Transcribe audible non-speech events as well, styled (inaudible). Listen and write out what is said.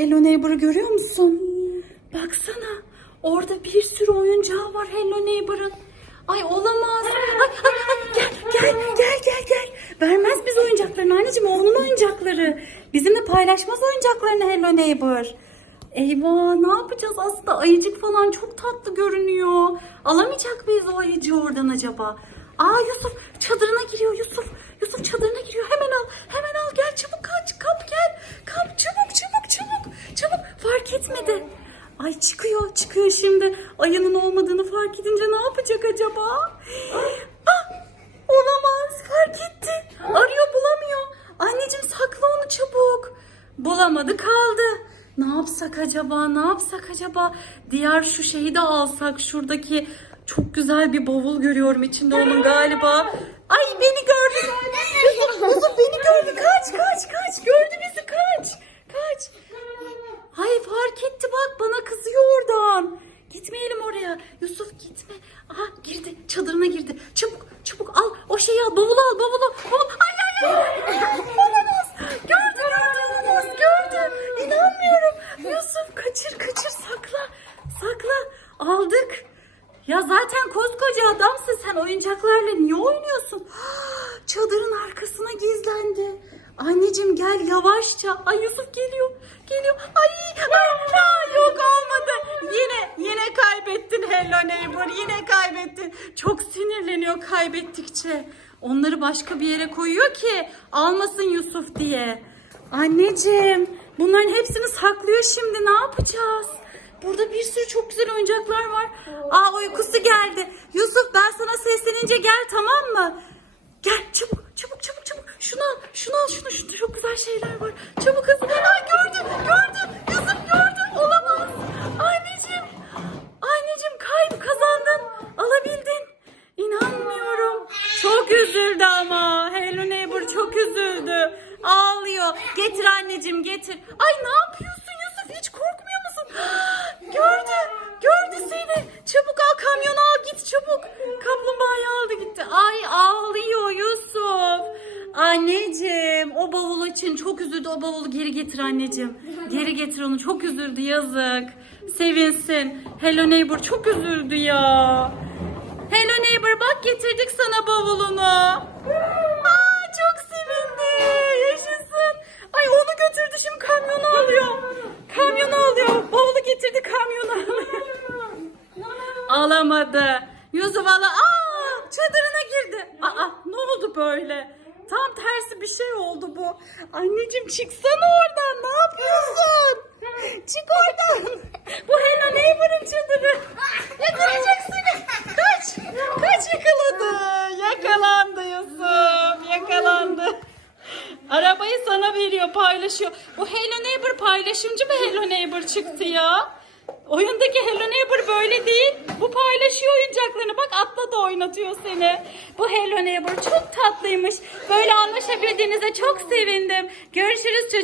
Hello Neighbor'ı görüyor musun? Baksana. Orada bir sürü oyuncağı var Hello Neighbor'ın. Ay olamaz. Ay, ay, ay, gel gel gel gel gel. Vermez biz oyuncaklarını anneciğim onun oyuncakları. Bizimle paylaşmaz oyuncaklarını Hello Neighbor. Eyvah ne yapacağız aslında ayıcık falan çok tatlı görünüyor. Alamayacak mıyız o ayıcığı oradan acaba? Aa Yusuf çadırına giriyor Yusuf. Yusuf çadırına giriyor hemen al çıkıyor çıkıyor şimdi ayının olmadığını fark edince ne yapacak acaba? (gasps) Ah, olamaz fark etti. Arıyor bulamıyor. Anneciğim sakla onu çabuk. Bulamadı kaldı. Ne yapsak acaba? Ne yapsak acaba? Diğer şu şeyi de alsak şuradaki çok güzel bir bavul görüyorum içinde onun galiba. Ay beni gördü. Yusuf, beni gördü. Kaç kaç kaç. Gördü bizi. Kaç. Ay fark etti bak bana kızıyor oradan. Gitmeyelim oraya. Yusuf gitme. Aha girdi çadırına girdi. Çabuk çabuk al o şeyi al bavulu al bavulu. Bavul. Ay ay ay. olamaz. Gördü gördü olamaz gördü. İnanmıyorum. Yusuf kaçır kaçır sakla. Sakla. Aldık. Ya zaten koskoca adamsın sen oyuncaklarla niye oynuyorsun? (gasps) Çadırın arkasına gizlendi. Anneciğim gel yavaşça. Ay Yusuf geliyor. Geliyor. Ay, ay, ay, kaybettikçe. Onları başka bir yere koyuyor ki almasın Yusuf diye. Anneciğim bunların hepsini saklıyor şimdi ne yapacağız? Burada bir sürü çok güzel oyuncaklar var. Aa uykusu geldi. Yusuf ben sana seslenince gel tamam mı? Gel çabuk çabuk çabuk çabuk. Şunu al şunu al şunu şunu çok güzel şeyler var. Çabuk hızlı. Aa gördü gördü. Yusuf gördü. Olamaz. Anneciğim. Anneciğim kayıp kazandın. Alabildin. İnanmıyorum. Çok üzüldü ama. Hello Neighbor üzüldü. Ağlıyor. Getir anneciğim getir. Ay ne yapıyorsun Yusuf? Hiç korkmuyor musun? (gasps) Gördü. Gördü seni. Çabuk al kamyonu al git çabuk. Kaplumbağayı aldı gitti. Ay ağlıyor Yusuf. Anneciğim o bavul için çok üzüldü. O bavulu geri getir anneciğim. Geri getir onu. Çok üzüldü yazık. Sevinsin. Hello Neighbor çok üzüldü ya. Hello Neighbor bak getirdik sana bavulunu. Alamadı. Yusuf ala aa çadırına girdi. Aa ne oldu böyle? Tam tersi bir şey oldu bu. Anneciğim çıksana oradan. Ne yapıyorsun? Çık oradan. Bu Hello Neighbor'ın çadırı. Yakalayacak seni. Kaç. Kaç yakaladı. Yakalandı Yusuf. Yakalandı. Arabayı sana veriyor, paylaşıyor. Bu Hello Neighbor paylaşımcı bir Hello Neighbor çıktı ya. Oyundaki Hello Neighbor böyle değil. Bu paylaşıyor oyuncaklarını. Bak atla da oynatıyor seni. Bu Hello Neighbor çok tatlıymış. Böyle anlaşabildiğinize çok sevindim. Görüşürüz çocuk.